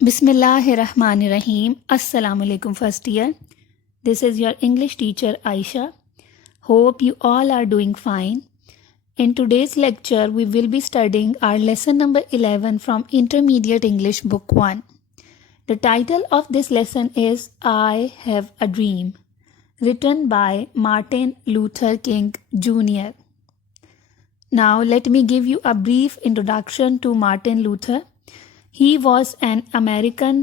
بسم اللہ الرحمن الرحیم. السلام علیکم first year. This is your English teacher Aisha. Hope you all are doing fine. In today's lecture, we will be studying our lesson number 11 from Intermediate English Book 1. The title of this lesson is I Have a Dream, written by Martin Luther King Jr. Now, let me give you a brief introduction to Martin Luther. He was an American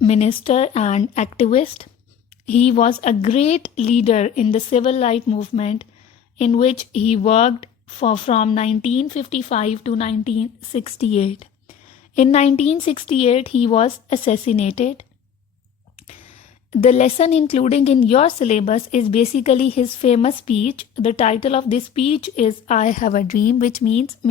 minister and activist. He was a great leader in the civil rights movement, in which he worked from 1955 to 1968. In 1968, he was assassinated. The lesson including in your syllabus is basically his famous speech. The title of this speech is I Have a Dream, which means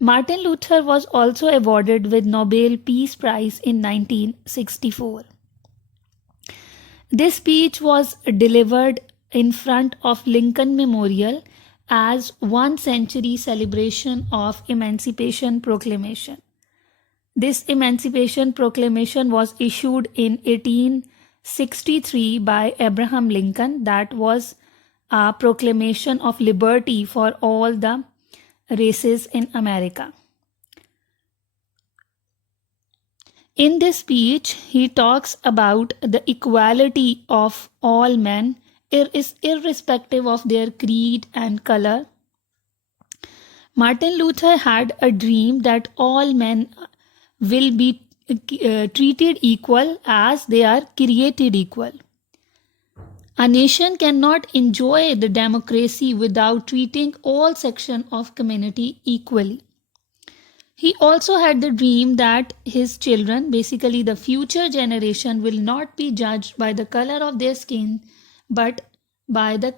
Martin Luther was also awarded with Nobel Peace Prize in 1964. This speech was delivered in front of Lincoln Memorial as 1 century celebration of Emancipation Proclamation. This Emancipation Proclamation was issued in 1863 by Abraham Lincoln. That was a proclamation of liberty for all the races in America. In this speech, he talks about the equality of all men, irrespective of their creed and color. Martin Luther had a dream that all men will be treated equal as they are created equal. A nation cannot enjoy the democracy without treating all sections of community equally. He also had the dream that his children, basically the future generation, will not be judged by the color of their skin, but by the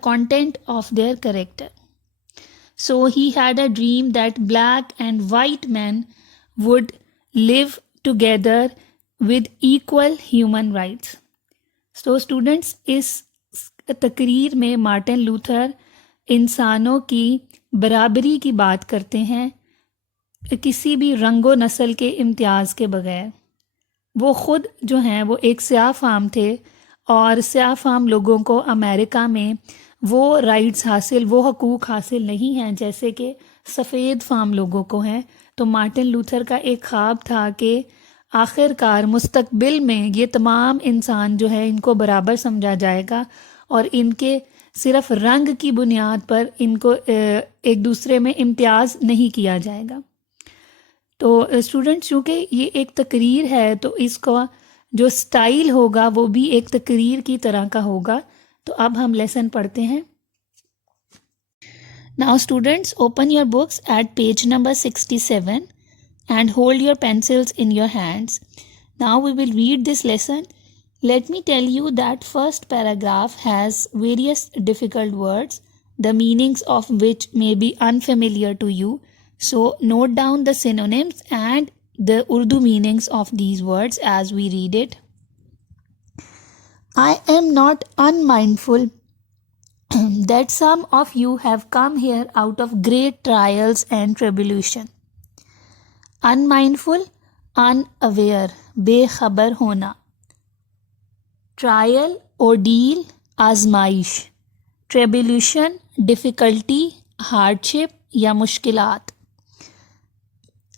content of their character. So he had a dream that black and white men would live together with equal human rights. تو students اس تقریر میں Martin Luther انسانوں کی برابری کی بات کرتے ہیں کسی بھی رنگ و نسل کے امتیاز کے بغیر. وہ خود جو ہیں وہ ایک سیاہ فام تھے اور سیاہ فام لوگوں کو امریکہ میں وہ رائٹس حاصل، وہ حقوق حاصل نہیں ہیں جیسے کہ سفید فام لوگوں کو ہیں. تو مارٹن لوتھر کا ایک خواب تھا کہ آخر کار مستقبل میں یہ تمام انسان جو ہے ان کو برابر سمجھا جائے گا اور ان کے صرف رنگ کی بنیاد پر ان کو ایک دوسرے میں امتیاز نہیں کیا جائے گا. تو اسٹوڈنٹ چونکہ یہ ایک تقریر ہے تو اس کا جو سٹائل ہوگا وہ بھی ایک تقریر کی طرح کا ہوگا. تو اب ہم لیسن پڑھتے ہیں. Now students, open your books at page number 67 and hold your pencils in your hands. Now we will read this lesson. Let me tell you that first paragraph has various difficult words, the meanings of which may be unfamiliar to you. So note down the synonyms and the Urdu meanings of these words as we read it. I am not unmindful that some of you have come here out of great trials and tribulation. Unmindful, unaware, بے خبر ہونا. Trial, ordeal, آزمائش. Tribulation, difficulty, hardship یا مشکلات.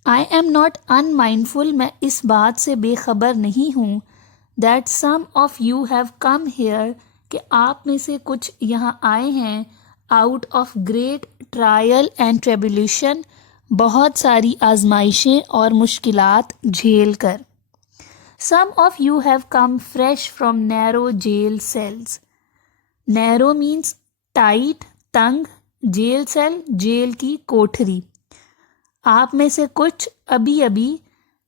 I am not unmindful, میں اس بات سے بے خبر نہیں ہوں that some of you have come here, کہ آپ میں سے کچھ یہاں آئے ہیں out of great trial and tribulation, بہت ساری آزمائشیں اور مشکلات جھیل کر. Some of you have come fresh from narrow jail cells. Narrow means tight, تنگ, jail cell, جیل کی کوٹھری. آپ میں سے کچھ ابھی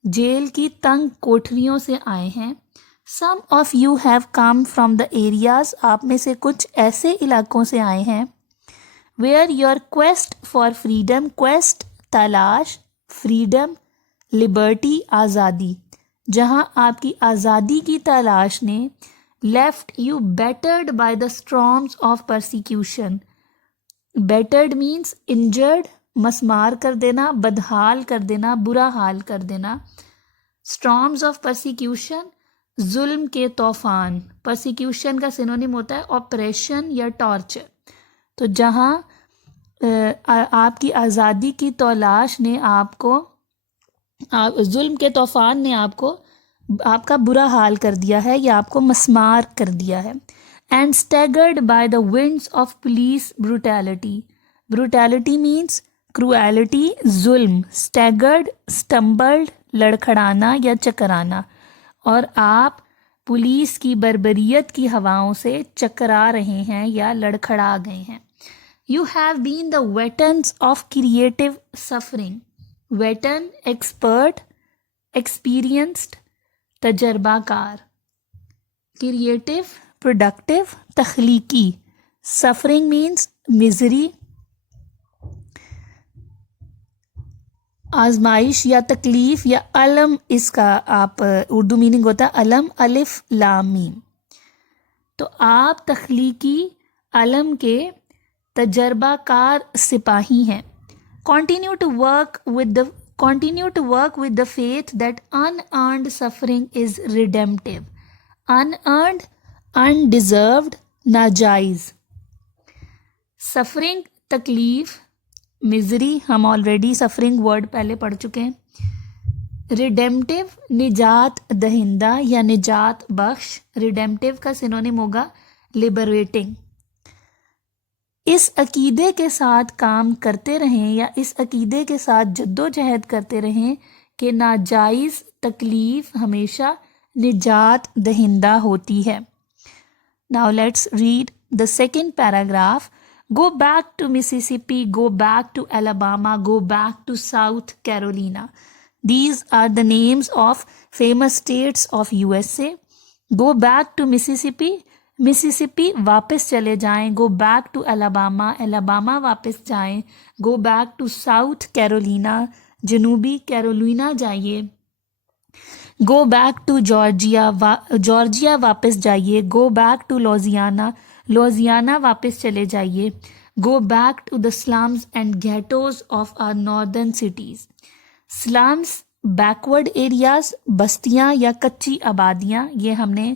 جیل کی تنگ کوٹھریوں سے آئے ہیں. Some of you have come from the areas, آپ میں سے کچھ ایسے علاقوں سے آئے ہیں where your quest for freedom, quest تلاش, freedom liberty آزادی, جہاں آپ کی آزادی کی تلاش نے left you battered by the storms of persecution. Battered means injured, مسمار کر دینا، بدحال کر دینا، برا حال کر دینا. اسٹارمز آف پرسیکیوشن، ظلم کے طوفان. پرسیکیوشن کا سینونیم ہوتا ہے آپریشن یا ٹارچر. تو جہاں آپ کی آزادی کی تلاش نے آپ کو، ظلم کے طوفان نے آپ کو، آپ کا برا حال کر دیا ہے یا آپ کو مسمار کر دیا ہے. And staggered by the winds of police brutality. Brutality means cruelty, ظلم. اسٹیگرڈ، اسٹمبلڈ، لڑکھڑانا یا چکرانا. اور آپ پولیس کی بربریت کی ہواؤں سے چکرا رہے ہیں یا لڑکھڑا گئے ہیں. You have been the veterans of creative suffering. Veteran, expert, experienced, تجربہ کار. Creative, productive, تخلیقی. Suffering means misery, آزمائش یا تکلیف یا الم. اس کا آپ اردو میننگ ہوتا ہے الم، الف لام میم. تو آپ تخلیقی الم کے تجربہ کار سپاہی ہیں. Continue to work with the faith that unearned suffering is redemptive. Unearned, undeserved, ناجائز. Suffering تکلیف، misery ہم آلریڈی suffering ورڈ پہلے پڑھ چکے ہیں. Redemptive نجات دہندہ یا نجات بخش. Redemptive کا سینونیم ہوگا liberating. اس عقیدے کے ساتھ کام کرتے رہیں یا اس عقیدے کے ساتھ جد و جہد کرتے رہیں کہ ناجائز تکلیف ہمیشہ نجات دہندہ ہوتی ہے. Now let's read the second paragraph. Go back to Mississippi, go back to Alabama, go back to South Carolina. These are the names of famous states of USA. Go back to Mississippi, Mississippi واپس چلے جائیں. Go back to Alabama, Alabama واپس جائیں. Go back to South Carolina, جنوبی Carolina جائیے. Go back to Georgia, Georgia واپس جائیے. Go back to Louisiana, Louisiana واپس چلے جائیے. Go back to the slums and ghettos of our northern cities. Slums backward areas, بستیاں یا کچی آبادیاں، یہ ہم نے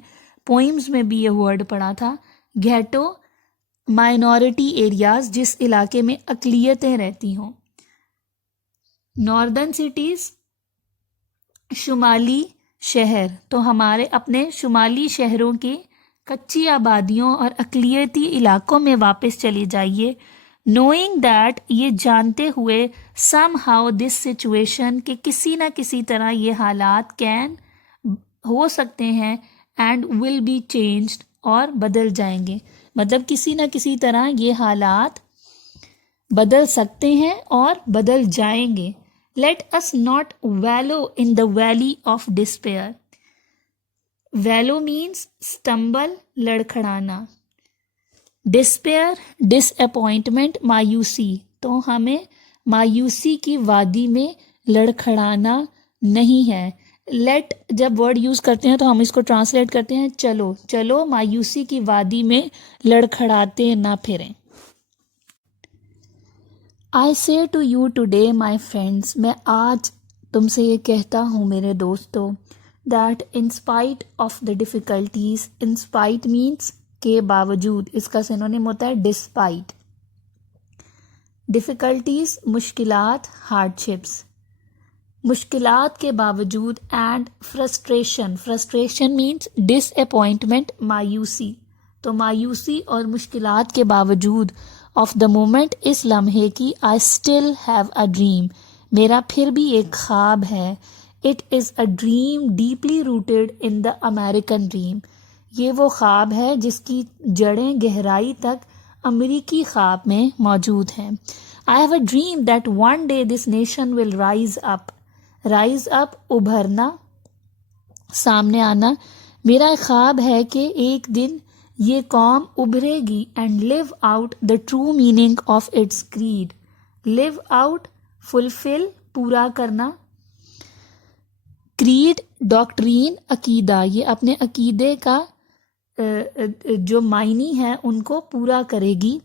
پوئمز میں بھی یہ ورڈ پڑھا تھا. گھیٹو مائنورٹی ایریاز، جس علاقے میں اقلیتیں رہتی ہوں. ناردرن سٹیز شمالی شہر، تو ہمارے اپنے شمالی شہروں کی کچی آبادیوں اور اقلیتی علاقوں میں واپس چلی جائیے. نوئنگ دیٹ، یہ جانتے ہوئے، سم ہاؤ دس سچویشن، کہ کسی نہ کسی طرح یہ حالات کین ہو سکتے ہیں، اینڈ ول بی چینجڈ، اور بدل جائیں گے. مطلب کسی نہ کسی طرح یہ حالات بدل سکتے ہیں اور بدل جائیں گے. Let us not wallow in the valley of despair. Wallow means stumble, لڑکھڑانا. ڈسپیئر ڈس اپوائنٹمنٹ، مایوسی. تو ہمیں مایوسی کی وادی میں لڑکھڑانا نہیں ہے. لیٹ جب ورڈ یوز کرتے ہیں تو ہم اس کو ٹرانسلیٹ کرتے ہیں چلو، چلو مایوسی کی وادی میں لڑکھڑاتے نہ پھریں. I say to you today my friends، میں آج تم سے یہ کہتا ہوں میرے دوستو، that in spite of the difficulties، in spite means کے باوجود، اس کا سینونیم ہوتا ہے despite. difficulties مشکلات، hardships، مشکلات کے باوجود. اینڈ فرسٹریشن، فرسٹریشن مینس ڈس اپوائنٹمنٹ، مایوسی. تو مایوسی اور مشکلات کے باوجود، آف دا مومنٹ، اس لمحے کی، I still have a dream, میرا پھر بھی ایک خواب ہے. It is a dream deeply rooted in the American dream, یہ وہ خواب ہے جس کی جڑیں گہرائی تک امریکی خواب میں موجود ہیں. I have a dream that one day this nation will rise up. Rise up, ابھرنا، سامنے آنا. میرا خواب ہے کہ ایک دن یہ قوم ابھرے گی. And live out the true meaning of its creed. Live out, fulfil, پورا کرنا. کریڈ ڈاکٹرین، عقیدہ، یہ اپنے عقیدے کا جو معنی ہے ان کو پورا کرے گی.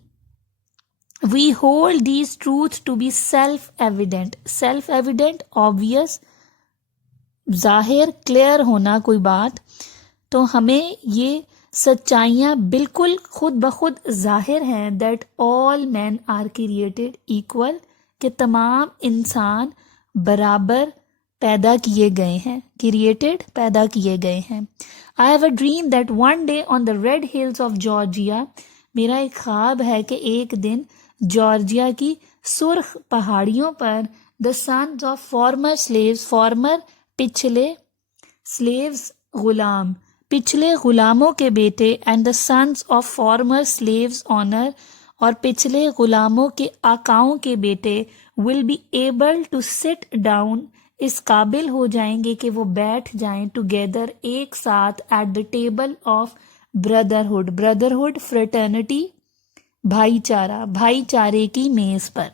We hold these truths to be self-evident. Self-evident, obvious, ظاہر, کلیئر ہونا کوئی بات. تو ہمیں یہ سچائیاں بالکل خود بخود ظاہر ہیں. That all men are created equal, کہ تمام انسان برابر پیدا کیے گئے ہیں. کریٹڈ، پیدا کیے گئے ہیں. I have a dream that one day on the red hills of Georgia, میرا ایک خواب ہے کہ ایک دن جارجیا کی سرخ پہاڑیوں پر the sons of former slaves, former پچھلے، سلیوز غلام، پچھلے غلاموں کے بیٹے، and the sons of former slaves owner, اور پچھلے غلاموں کے آقاؤں کے بیٹے، will be able to sit down, اس قابل ہو جائیں گے کہ وہ بیٹھ جائیں، ٹوگیدر، ایک ساتھ، at the table of brotherhood, brotherhood fraternity, بھائی چارہ، بھائی چارے کی میز پر.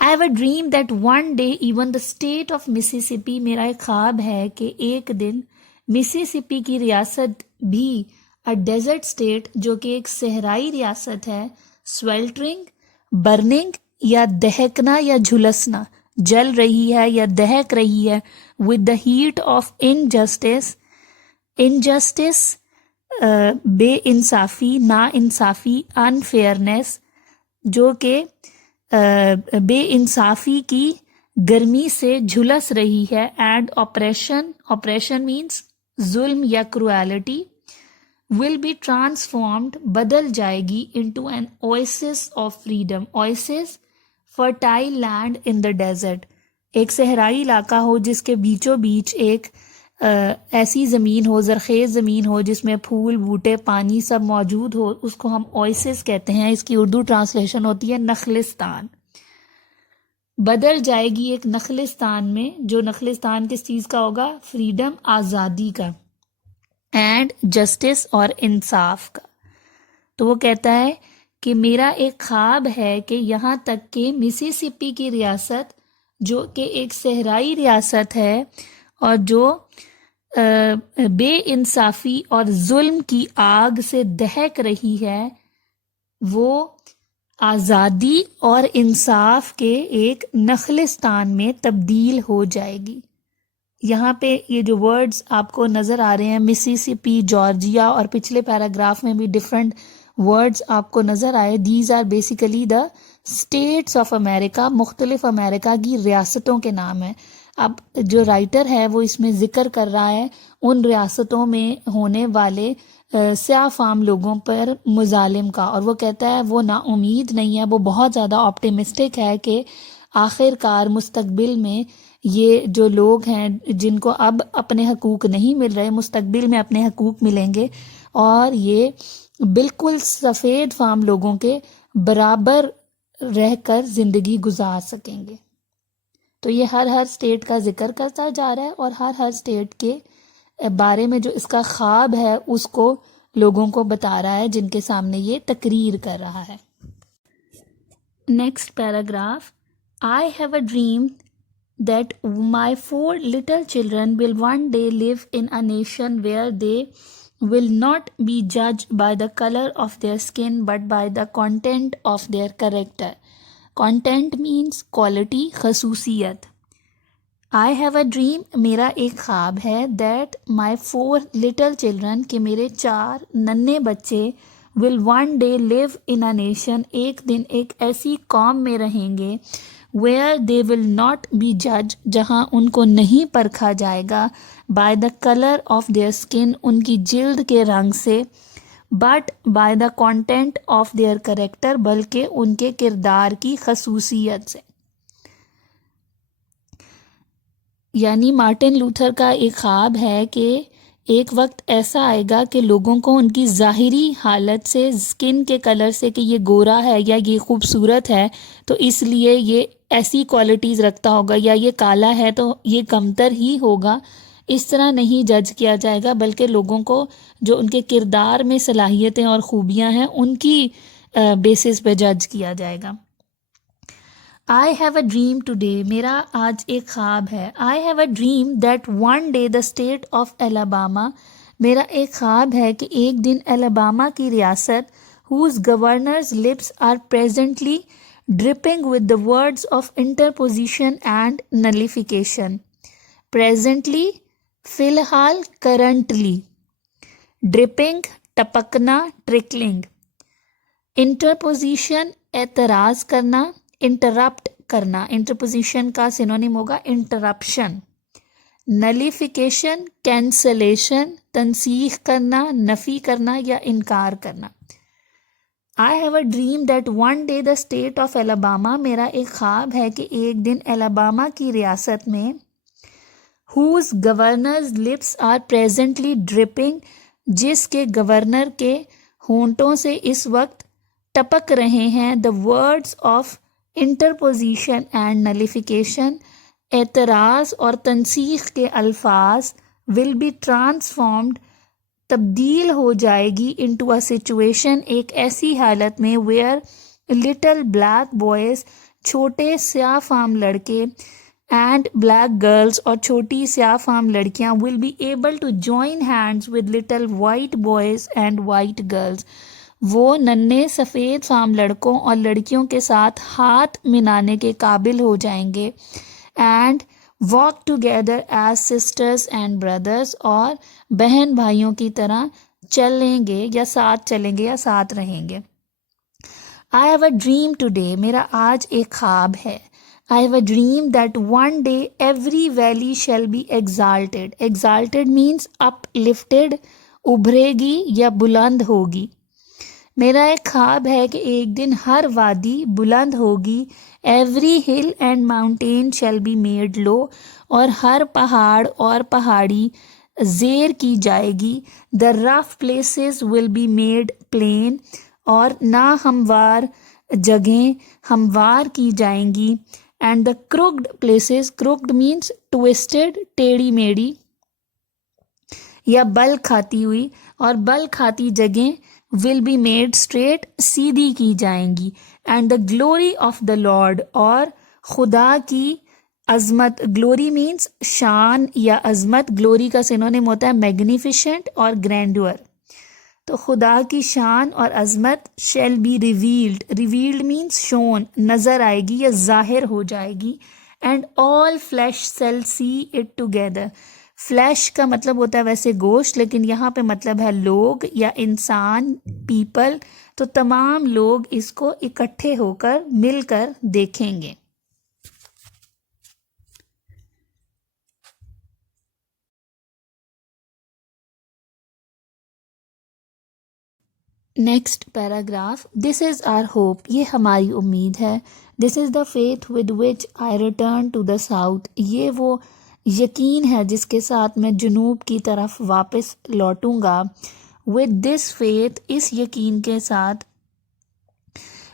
I have a dream that one day even the state of Mississippi، میرا ایک خواب ہے کہ ایک دن مسیسپی کی ریاست بھی، a desert state، جو کہ ایک صحرائی ریاست ہے، sweltering، برننگ، یا دہکنا یا جھلسنا، جل رہی ہے یا دہک رہی ہے، with the heat of injustice، injustice بے انصافی، نا انصافی، unfairness، جو کہ بے انصافی کی گرمی سے جھلس رہی ہے، اینڈ آپریشن، آپریشن مینس ظلم یا کرویلٹی، ول بی ٹرانسفارمڈ، بدل جائے گی، into an oasis of freedom, oasis fertile land in the desert, ایک صحرائی علاقہ ہو جس کے بیچوں بیچ ایک ایسی زمین ہو، زرخیز زمین ہو جس میں پھول، بوٹے، پانی سب موجود ہو، اس کو ہم اویسس کہتے ہیں. اس کی اردو ٹرانسلیشن ہوتی ہے نخلستان. بدل جائے گی ایک نخلستان میں، جو نخلستان کس چیز کا ہوگا؟ فریڈم، آزادی کا، اینڈ جسٹس، اور انصاف کا. تو وہ کہتا ہے کہ میرا ایک خواب ہے کہ یہاں تک کہ مسیسپی کی ریاست، جو کہ ایک صحرائی ریاست ہے اور جو بے انصافی اور ظلم کی آگ سے دہک رہی ہے، وہ آزادی اور انصاف کے ایک نخلستان میں تبدیل ہو جائے گی. یہاں پہ یہ جو ورڈز آپ کو نظر آ رہے ہیں، مسیسپی، جارجیا، اور پچھلے پیراگراف میں بھی ڈفرینٹ ورڈز آپ کو نظر آئے، these are basically the states of امریکہ، مختلف امریکہ کی ریاستوں کے نام ہیں. اب جو رائٹر ہے وہ اس میں ذکر کر رہا ہے ان ریاستوں میں ہونے والے سیاہ فام لوگوں پر مظالم کا، اور وہ کہتا ہے وہ نا امید نہیں ہے، وہ بہت زیادہ آپٹیمسٹک ہے کہ آخر کار مستقبل میں یہ جو لوگ ہیں جن کو اب اپنے حقوق نہیں مل رہے، مستقبل میں اپنے حقوق ملیں گے، اور یہ بالکل سفید فام لوگوں کے برابر رہ کر زندگی گزار سکیں گے. تو یہ ہر اسٹیٹ کا ذکر کرتا جا رہا ہے، اور ہر اسٹیٹ کے بارے میں جو اس کا خواب ہے اس کو لوگوں کو بتا رہا ہے جن کے سامنے یہ تقریر کر رہا ہے. Next paragraph. I have a dream that my 4 little children will one day live in a nation where they will not be judged by the color of their skin but by the content of their character. Content means quality، خصوصیت. I have a dream، میرا ایک خواب ہے، that my 4 little children، کہ میرے 4 ننھے بچے، will one day live in a nation، ایک دن ایک ایسی قوم میں رہیں گے، where they will not be judged، جہاں ان کو نہیں پرکھا جائے گا، by the color of their skin، ان کی جلد کے رنگ سے، but by the content of their character، بلکہ ان کے کردار کی خصوصیت سے. یعنی مارٹن لوتھر کا ایک خواب ہے کہ ایک وقت ایسا آئے گا کہ لوگوں کو ان کی ظاہری حالت سے، اسکن کے کلر سے، کہ یہ گورا ہے یا یہ خوبصورت ہے تو اس لیے یہ ایسی کوالٹیز رکھتا ہوگا، یا یہ کالا ہے تو یہ کمتر ہی ہوگا، اس طرح نہیں جج کیا جائے گا، بلکہ لوگوں کو جو ان کے کردار میں صلاحیتیں اور خوبیاں ہیں ان کی بیسس پہ جج کیا جائے گا. I have a dream today، میرا آج ایک خواب ہے. I have a dream that one day the state of Alabama، میرا ایک خواب ہے کہ ایک دن الاباما کی ریاست whose governor's lips are presently dripping with the words of interposition and nullification. Presently, فی الحال, currently. Dripping, ٹپکنا, trickling. Interposition, اعتراض کرنا, interrupt کرنا. Interposition کا سینونیم ہوگا interruption. Nullification, cancellation, تنسیخ کرنا, نفی کرنا یا انکار کرنا. I have a dream that one day the state of Alabama, میرا ایک خواب ہے کہ ایک دن الاباما کی ریاست میں whose governor's lips are presently dripping, جس کے گورنر کے ہونٹوں سے اس وقت ٹپک رہے ہیں the words of interposition and nullification, اعتراض اور تنسیخ کے الفاظ will be transformed, تبدیل ہو جائے گی into a situation, ایک ایسی حالت میں where little black boys, چھوٹے سیاہ فام لڑکے and black girls, اور چھوٹی سیاہ فام لڑکیاں will be able to join hands with little white boys and white girls. وہ ننھے سفید فام لڑکوں اور لڑکیوں کے ساتھ ہاتھ ملانے کے قابل ہو جائیں گے and walk together as sisters and brothers, اور بہن بھائیوں کی طرح چلیں گے یا ساتھ چلیں گے یا ساتھ رہیں گے. I have a dream today, میرا آج ایک خواب ہے. I have a dream that one day every valley shall be exalted. Exalted means uplifted, ابھرے گی یا بلند ہوگی. میرا ایک خواب ہے کہ ایک دن ہر وادی بلند ہوگی. Every hill and mountain shall be made low, اور ہر پہاڑ اور پہاڑی زیر کی جائے گی. The rough places will be made plain, اور ناہموار جگہیں ہموار کی جائیں گی. And the crooked places, crooked means twisted, ٹیڑھی میڑھی یا بل کھاتی ہوئی، اور بل کھاتی جگہیں will be made straight, سیدھی کی جائیں گی. And the glory of the Lord, اور خدا کی عظمت. glory means شان یا عظمت. glory کا سینونیم ہوتا ہے magnificent اور grandeur. تو خدا کی شان اور عظمت shall be revealed. revealed means shown, نظر آئے گی یا ظاہر ہو جائے گی. And all flesh shall see it together. Flash کا مطلب ہوتا ہے ویسے گوشت، لیکن یہاں پہ مطلب ہے لوگ یا انسان، پیپل. تو تمام لوگ اس کو اکٹھے ہو کر مل کر دیکھیں گے. Next paragraph. This is our hope, یہ ہماری امید ہے. This is the faith with which I return to the South, یہ وہ یقین ہے جس کے ساتھ میں جنوب کی طرف واپس لوٹوں گا. ود دس فیتھ، اس یقین کے ساتھ،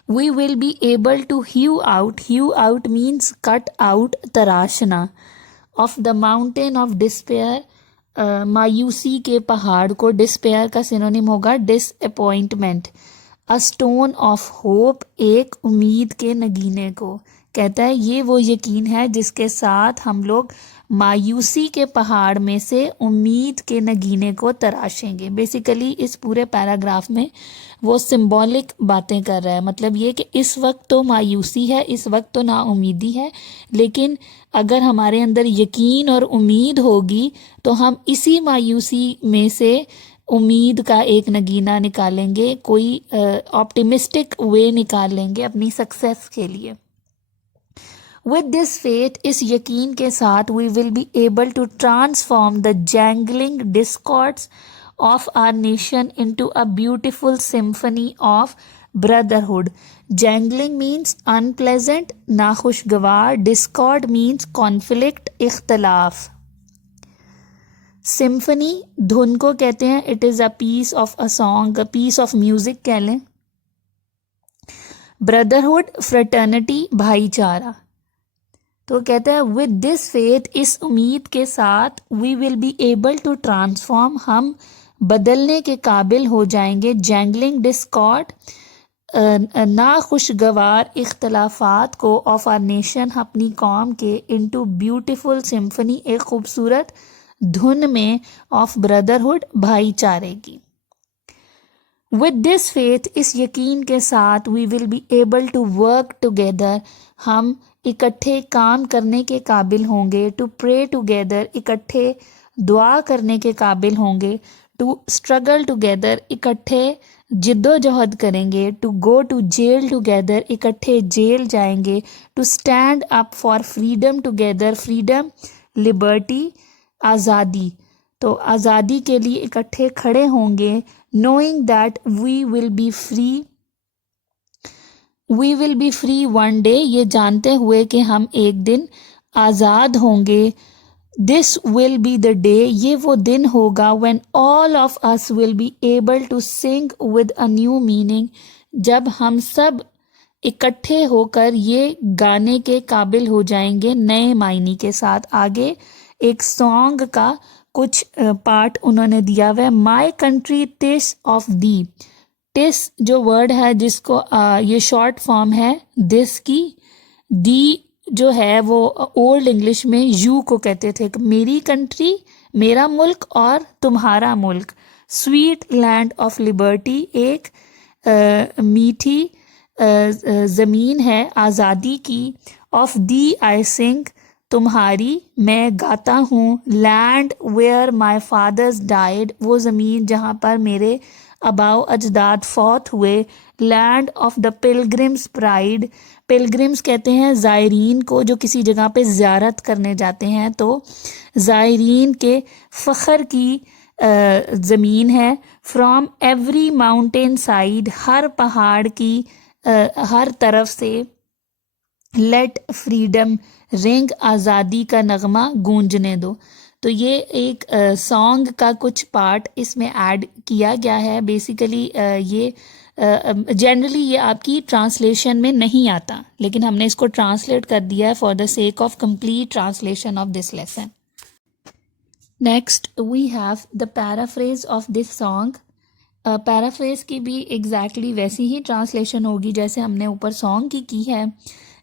we will be able to hew out. Hew out means cut out, تراشنا. Of the mountain of despair, مایوسی کے پہاڑ کو. ڈسپیئر کا سینونیم ہوگا disappointment. A stone of hope, ایک امید کے نگینے کو. کہتا ہے یہ وہ یقین ہے جس کے ساتھ ہم لوگ مایوسی کے پہاڑ میں سے امید کے نگینے کو تراشیں گے. بیسیکلی اس پورے پیراگراف میں وہ سمبولک باتیں کر رہا ہے. مطلب یہ کہ اس وقت تو مایوسی ہے، اس وقت تو نا امیدی ہے، لیکن اگر ہمارے اندر یقین اور امید ہوگی تو ہم اسی مایوسی میں سے امید کا ایک نگینہ نکالیں گے، کوئی آپٹیمسٹک وے نکال لیں گے اپنی سکسیس کے لیے. With this faith، اس یقین کے ساتھ we will be able to transform the jangling discords of our nation into a beautiful symphony of brotherhood. Jangling means unpleasant، ناخوشگوار. discord means conflict، اختلاف. symphony دھن کو کہتے ہیں. it is a piece of a song، a piece of music کہہ لیں. brotherhood fraternity، بھائی چارہ. تو کہتا ہے with this faith، اس امید کے ساتھ we will be able to transform، ہم بدلنے کے قابل ہو جائیں گے. jangling discord، ناخوشگوار اختلافات کو of our nation، اپنی قوم کے into beautiful symphony، ایک خوبصورت دھن میں of brotherhood، بھائی چارے کی. With this faith, اس یقین کے ساتھ we will be able to work together, ہم اکٹھے کام کرنے کے قابل ہوں گے. To pray together, اکٹھے دعا کرنے کے قابل ہوں گے. To struggle together, اکٹھے جد و جہد کریں گے. To go to jail together, اکٹھے جیل جائیں گے. To stand up for freedom together, freedom, liberty, آزادی. تو آزادی کے لیے اکٹھے کھڑے ہوں گے. Knowing that we will be free one day, یہ جانتے ہوئے کہ ہم ایک دن آزاد ہوں گے. This will be the day, یہ وہ دن ہوگا when all of us will be able to sing with a new meaning, جب ہم سب اکٹھے ہو کر یہ گانے کے قابل ہو جائیں گے نئے معنی کے ساتھ. آگے ایک سانگ کا کچھ پارٹ انہوں نے دیا ہوا ہے. My country ٹس of the. ٹس جو ورڈ ہے جس کو یہ شارٹ فارم ہے دس کی. دی جو ہے وہ اولڈ انگلش میں یو کو کہتے تھے کہ میری کنٹری میرا ملک اور تمہارا ملک. سویٹ لینڈ آف لبرٹی ایک میٹھی زمین ہے آزادی کی. آف دی آئی سنگ تمہاری میں گاتا ہوں. Land where my fathers died وہ زمین جہاں پر میرے آباؤ اجداد فوت ہوئے. Land of the pilgrims' pride. Pilgrims کہتے ہیں زائرین کو جو کسی جگہ پہ زیارت کرنے جاتے ہیں, تو زائرین کے فخر کی زمین ہے. فرام ایوری ماؤنٹین سائڈ ہر پہاڑ کی ہر طرف سے. لیٹ فریڈم رنگ آزادی کا نغمہ گونجنے دو. تو یہ ایک سانگ کا کچھ پارٹ اس میں ایڈ کیا گیا ہے. بیسیکلی یہ جنرلی یہ آپ کی ٹرانسلیشن میں نہیں آتا, لیکن ہم نے اس کو ٹرانسلیٹ کر دیا ہے for the sake of complete translation of this lesson. Next we have the paraphrase of this song. Paraphrase کی بھی ایگزیکٹلی ویسی ہی ٹرانسلیشن ہوگی جیسے ہم نے اوپر سانگ کی ہے,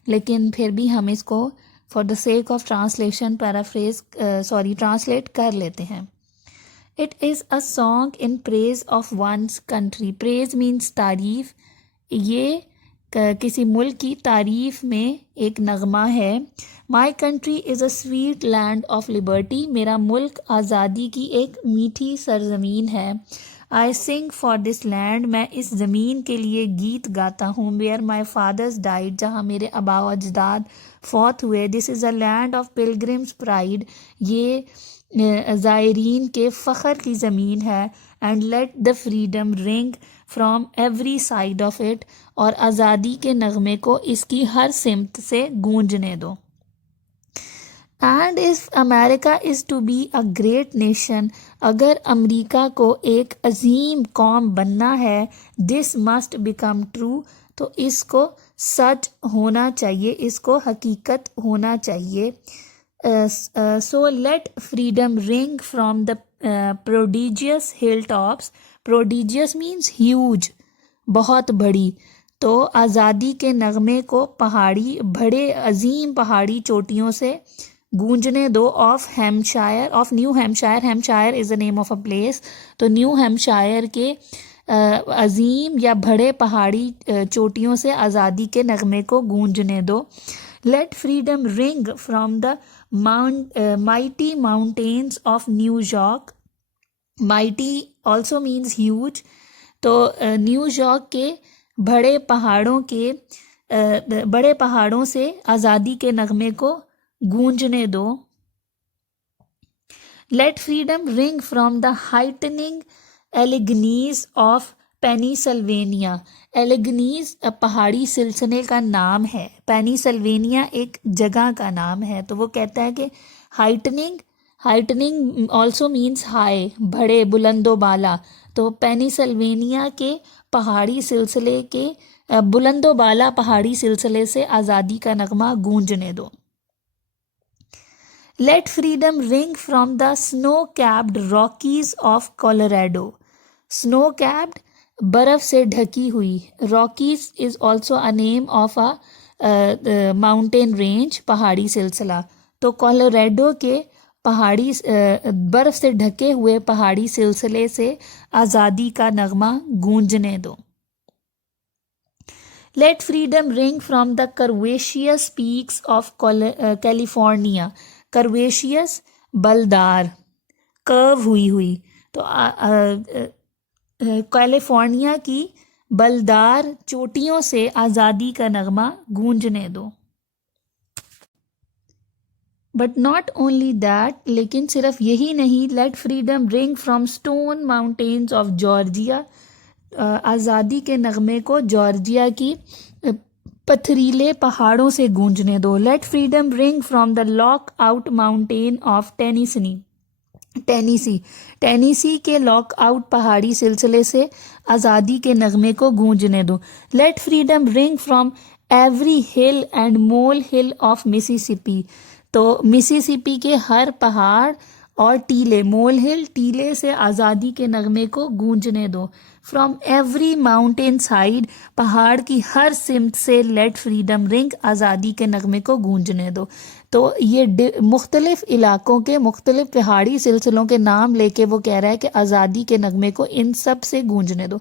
لیکن پھر بھی ہم اس کو for the sake of translation translate کر لیتے ہیں. It is a song in praise of one's country. Praise means تعریف. یہ کسی ملک کی تعریف میں ایک نغمہ ہے. My country is a sweet land of liberty. میرا ملک آزادی کی ایک میٹھی سرزمین ہے. آئی سنگ فار دس لینڈ. میں اس زمین کے لیے گیت گاتا ہوں. Where my fathers died. جہاں میرے آبا و اجداد فوت ہوئے. دس از اے لینڈ آف پلگرمز پرائڈ. یہ زائرین کے فخر کی زمین ہے. And let the freedom ring from every side of it. اور آزادی کے نغمے کو اس کی ہر سمت سے گونجنے دو. And if America is to be a great nation, اگر امریکہ کو ایک عظیم قوم بننا ہے, this must become true, تو اس کو سچ ہونا چاہیے, اس کو حقیقت ہونا چاہیے. So let freedom ring from the prodigious hilltops. Prodigious means huge, بہت بڑی. تو آزادی کے نغمے کو پہاڑی بڑے عظیم پہاڑی چوٹیوں سے گونجنے دو. Of Hampshire, of New Hampshire. Hampshire is a name of a place. تو نیو ہیمشائر کے عظیم یا بڑے پہاڑی چوٹیوں سے آزادی کے نغمے کو گونجنے دو. Let freedom ring from the mighty mountains of new York. Mighty also means huge. تو نیو یارک کے بڑے پہاڑوں سے آزادی کے نغمے کو گونجنے دو. Let freedom ring from the ہائٹننگ ایلیگنیز of پینیسلوینیا. ایلیگنیز پہاڑی سلسلے کا نام ہے. پینیسلوینیا ایک جگہ کا نام ہے. تو وہ کہتا ہے کہ ہائٹننگ آلسو مینس ہائی, بڑے, بلند و بالا. تو پینیسلوینیا کے پہاڑی سلسلے کے بلند و بالا پہاڑی سلسلے سے آزادی کا نغمہ گونجنے دو. Let freedom ring from the snow capped Rockies of Colorado. Snow capped برف سے ڈھکی ہوئی. Rockies is also a name of a mountain range, پہاڑی سلسلہ. تو کولاراڈو کے پہاڑی برف سے ڈھکے ہوئے پہاڑی سلسلے سے آزادی کا نغمہ گونجنے دو. Let freedom ring from the curvaceous peaks of California. Curvaceous بلدار, کرو ہوئی ہوئی, تو کیلیفورنیا کی بلدار چوٹیوں سے آزادی کا نغمہ گونجنے دو. بٹ ناٹ اونلی دیٹ, لیکن صرف یہی نہیں. Let freedom ring from stone mountains of Georgia. آزادی کے نغمے کو جارجیا کی پتھریلے پہاڑوں سے گونجنے دو. Let freedom ring from the lookout mountain of Tennessee کے لاک آؤٹ پہاڑی سلسلے سے آزادی کے نغمے کو گونجنے دو. Let freedom ring from every hill and molehill of Mississippi. تو مسیسپی کے ہر پہاڑ اور ٹیلے, مول ہل ٹیلے سے آزادی کے نغمے کو گونجنے دو. فرام ایوری ماؤنٹین سائڈ, پہاڑ کی ہر سمت سے لیٹ فریڈم رنگ, آزادی کے نغمے کو گونجنے دو. تو یہ مختلف علاقوں کے مختلف پہاڑی سلسلوں کے نام لے کے وہ کہہ رہا ہے کہ آزادی کے نغمے کو ان سب سے گونجنے دو.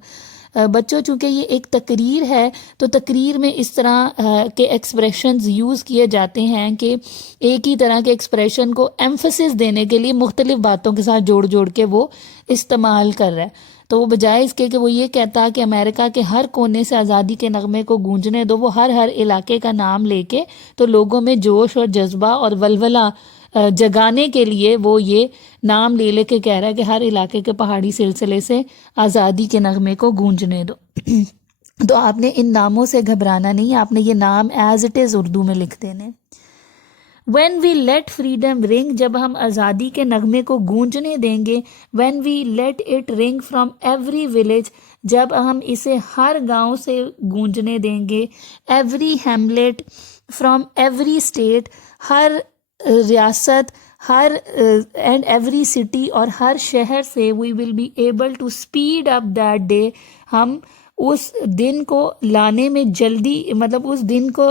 بچوں چونکہ یہ ایک تقریر ہے تو تقریر میں اس طرح کے ایکسپریشنز یوز کیے جاتے ہیں کہ ایک ہی طرح کے ایکسپریشن کو ایمفسس دینے کے لیے مختلف باتوں کے ساتھ جوڑ کے وہ استعمال کر رہا ہے. تو وہ بجائے اس کے کہ وہ یہ کہتا کہ امریکہ کے ہر کونے سے آزادی کے نغمے کو گونجنے دو, وہ ہر علاقے کا نام لے کے تو لوگوں میں جوش اور جذبہ اور ولولہ جگانے کے لیے وہ یہ نام لے کے کہہ رہا ہے کہ ہر علاقے کے پہاڑی سلسلے سے آزادی کے نغمے کو گونجنے دو. تو آپ نے ان ناموں سے گھبرانا نہیں, آپ نے یہ نام ایز اٹ از اردو میں لکھ دینے. وین وی لیٹ فریڈم رنگ, جب ہم آزادی کے نغمے کو گونجنے دیں گے. When we let it ring from every village, جب ہم اسے ہر گاؤں سے گونجنے دیں گے. Every hamlet from every state, ہر ریاست, ہر اینڈ ایوری سٹی, اور ہر شہر سے. We will be able to speed up that day, ہم اس دن کو لانے میں جلدی, مطلب اس دن کو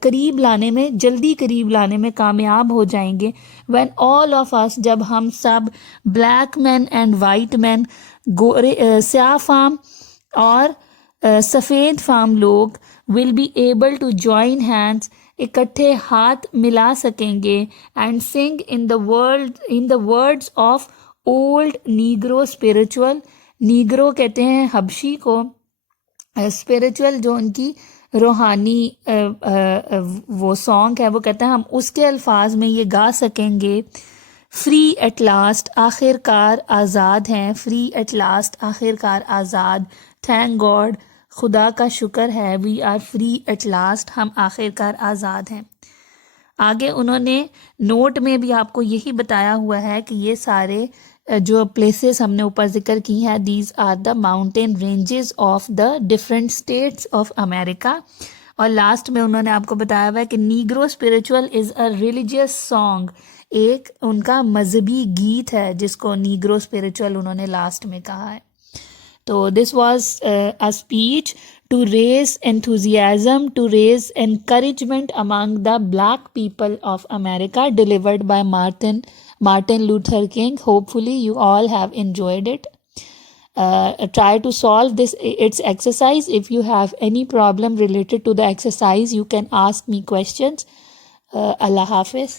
قریب لانے میں کامیاب ہو جائیں گے. وین آل آف اس, جب ہم سب, black man and white man, سیاہ فام اور سفید فام لوگ, will be able to join hands, اکٹھے ہاتھ ملا سکیں گے. And sing in the words of old Negro spiritual. Negro کہتے ہیں حبشی کو, اسپرچول جو ان کی روحانی وہ سانگ ہے, وہ کہتے ہیں ہم اس کے الفاظ میں یہ گا سکیں گے. فری ایٹ لاسٹ, آخر کار آزاد ہیں. فری ایٹ لاسٹ, آخر کار آزاد. تھینک گاڈ, خدا کا شکر ہے. We are free at last, ہم آخر کار آزاد ہیں. آگے انہوں نے نوٹ میں بھی آپ کو یہی بتایا ہوا ہے کہ یہ سارے جو پلیسز ہم نے اوپر ذکر کی ہیں, these are the mountain ranges of the different states of America. اور لاسٹ میں انہوں نے آپ کو بتایا ہوا ہے کہ negro spiritual is a religious song, ایک ان کا مذہبی گیت ہے جس کو نیگرو اسپرچول انہوں نے لاسٹ میں کہا ہے. تو this was a speech to raise enthusiasm, to raise encouragement among the black people of America, delivered by Martin Luther King. Hopefully you all have enjoyed it. Try to solve its exercise. If you have any problem related to the exercise, you can ask me questions. Allah Hafiz.